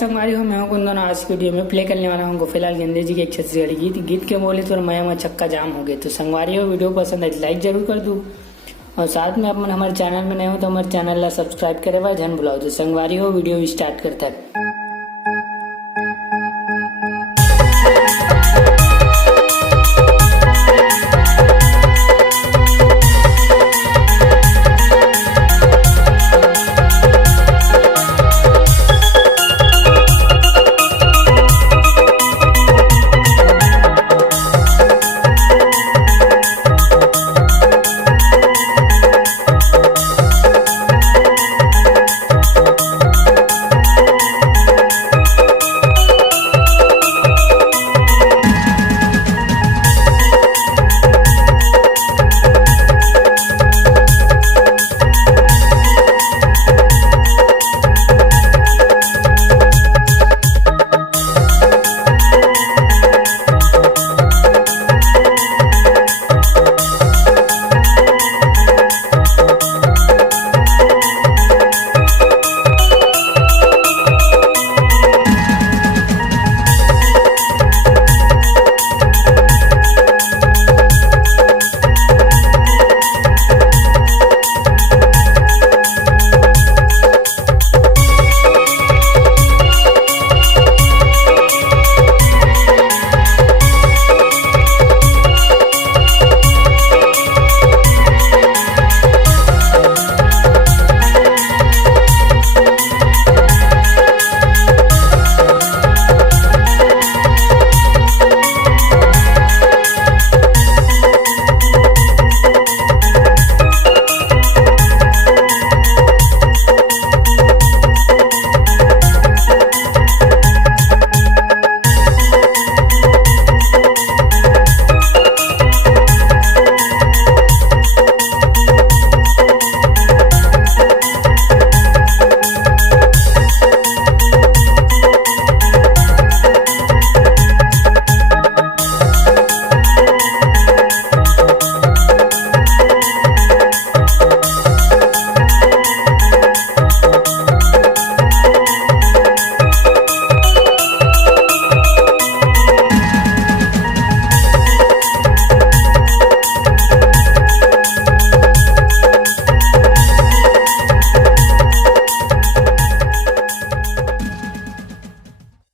संगवारी हो, मैं हूं कुंदन। आज की वीडियो में प्ले करने वाला हूं फिलहाल गेंदे जी के एक छत्तीसगढ़ी गीत के बोले तो मैं चक्का जाम हो गए। तो संगवारी हो, वीडियो पसंद है लाइक जरूर कर दू और साथ में अपन हमारे चैनल में नए हो तो हमारे चैनल ला सब्सक्राइब करे भाई झन बुलाओ। तो संगवारी हो, वीडियो स्टार्ट करता है।